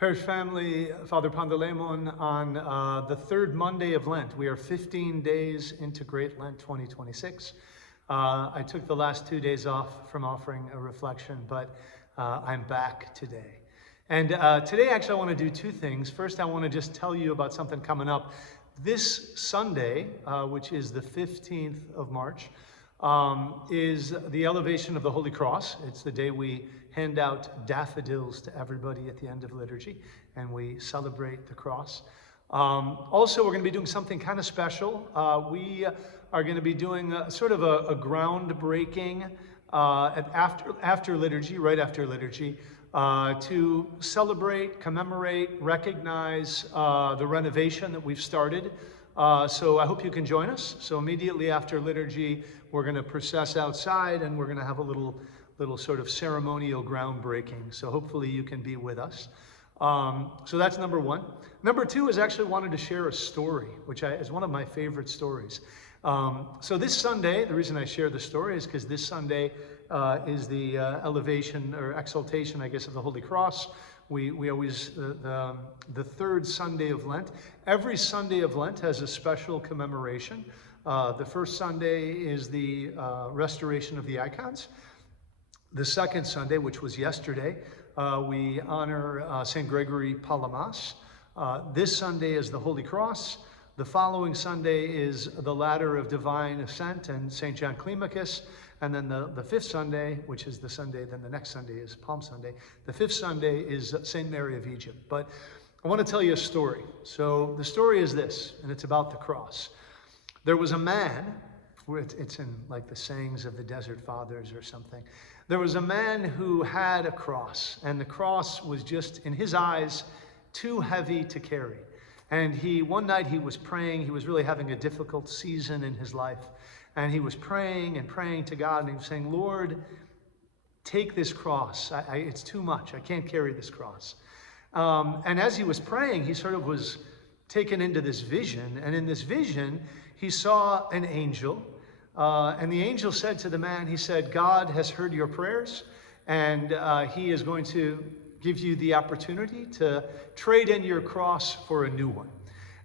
Parish family, Father Panteleimon on the third Monday of Lent. We are 15 days into Great Lent 2026. I took the last 2 days off from offering a reflection, but I'm back today. And today, actually, I want to do two things. First, I want to just tell you about something coming up. This Sunday, which is the 15th of March, is the elevation of the Holy Cross. It's the day we hand out daffodils to everybody at the end of liturgy, and we celebrate the cross. Also, we're going to be doing something kind of special. We are going to be doing sort of a groundbreaking after liturgy, right after liturgy, to celebrate, commemorate, recognize the renovation that we've started. So I hope you can join us. So immediately after liturgy, we're going to process outside, and we're going to have a little sort of ceremonial groundbreaking. So hopefully you can be with us. So that's number one. Number two is actually wanted to share a story, which is one of my favorite stories. So this Sunday, the reason I share the story is because this Sunday is the elevation or exaltation, I guess, of the Holy Cross. We always, the third Sunday of Lent. Every Sunday of Lent has a special commemoration. The first Sunday is the restoration of the icons. The second Sunday, which was yesterday, we honor St. Gregory Palamas. This Sunday is the Holy Cross. The following Sunday is the Ladder of Divine Ascent and St. John Climacus. And then the fifth Sunday, which is the Sunday, then the next Sunday is Palm Sunday. The fifth Sunday is St. Mary of Egypt. But I want to tell you a story. So the story is this, and it's about the cross. There was a man, it's in like the sayings of the Desert Fathers or something. There was a man who had a cross, and the cross was just, in his eyes, too heavy to carry. And one night he was praying. He was really having a difficult season in his life. And he was praying and praying to God, and he was saying, Lord, take this cross. It's too much. I can't carry this cross. And as he was praying, he sort of was taken into this vision. And in this vision, he saw an angel. And the angel said to the man, he said, God has heard your prayers, and he is going to give you the opportunity to trade in your cross for a new one.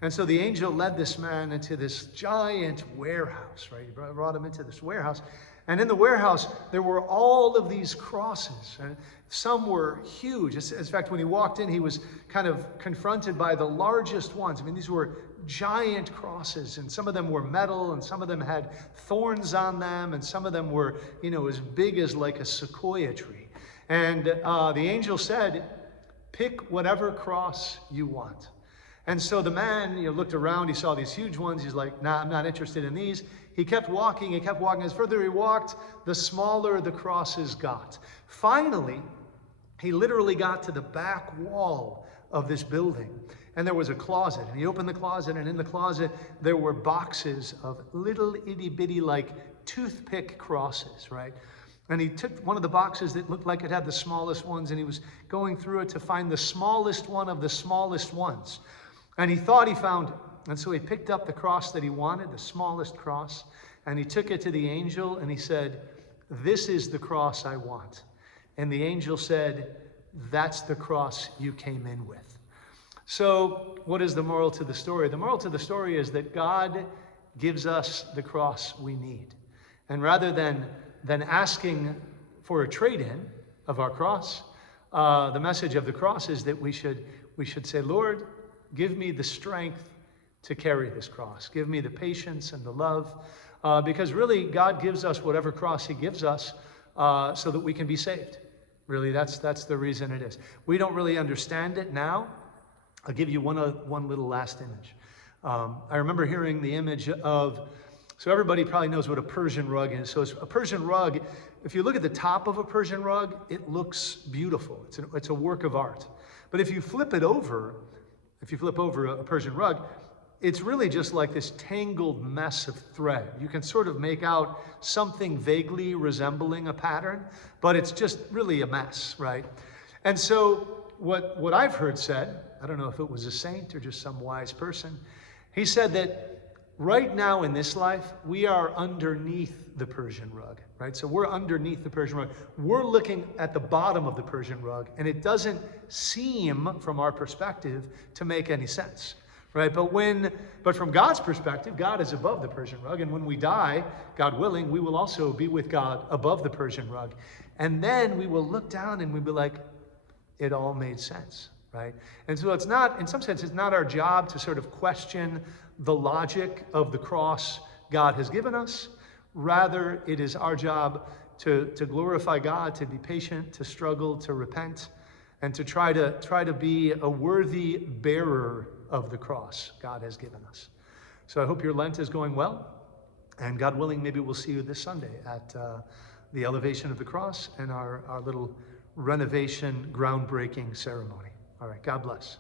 And so the angel led this man into this giant warehouse, right? He brought him into this warehouse. And in the warehouse, there were all of these crosses. And some were huge. In fact, when he walked in, he was kind of confronted by the largest ones. I mean, these were giant crosses, and some of them were metal, and some of them had thorns on them, and some of them were, as big as like a sequoia tree. And the angel said, pick whatever cross you want. And so the man, looked around, he saw these huge ones. He's like, nah, I'm not interested in these. He kept walking. As further he walked, the smaller the crosses got. Finally, he literally got to the back wall of this building. And there was a closet. And he opened the closet, and in the closet, there were boxes of little itty bitty like toothpick crosses, right? And he took one of the boxes that looked like it had the smallest ones, and he was going through it to find the smallest one of the smallest ones. And he thought he found it. And so he picked up the cross that he wanted, the smallest cross, and he took it to the angel, and he said, this is the cross I want. And the angel said, that's the cross you came in with. So what is the moral to the story? The moral to the story is that God gives us the cross we need. And rather than asking for a trade-in of our cross, the message of the cross is that we should say, Lord, give me the strength to carry this cross. Give me the patience and the love, because really God gives us whatever cross he gives us so that we can be saved. Really, that's the reason it is. We don't really understand it now. I'll give you one little last image. I remember hearing the image of, so everybody probably knows what a Persian rug is. So a Persian rug, if you look at the top of a Persian rug, it looks beautiful. It's a work of art. But if you flip over a Persian rug, it's really just like this tangled mess of thread. You can sort of make out something vaguely resembling a pattern, but it's just really a mess, right? And so what I've heard said, I don't know if it was a saint or just some wise person, he said that right now in this life, we are underneath the Persian rug, right? So we're underneath the Persian rug. We're looking at the bottom of the Persian rug, and it doesn't seem, from our perspective, to make any sense, right? But from God's perspective, God is above the Persian rug, and when we die, God willing, we will also be with God above the Persian rug. And then we will look down and we'll be like, it all made sense, right? And so it's not, in some sense, it's not our job to sort of question the logic of the cross God has given us. Rather, it is our job to glorify God, to be patient, to struggle, to repent, and to try to be a worthy bearer of the cross God has given us. So I hope your Lent is going well, and God willing, maybe we'll see you this Sunday at the elevation of the cross and our little renovation groundbreaking ceremony. All right, God bless.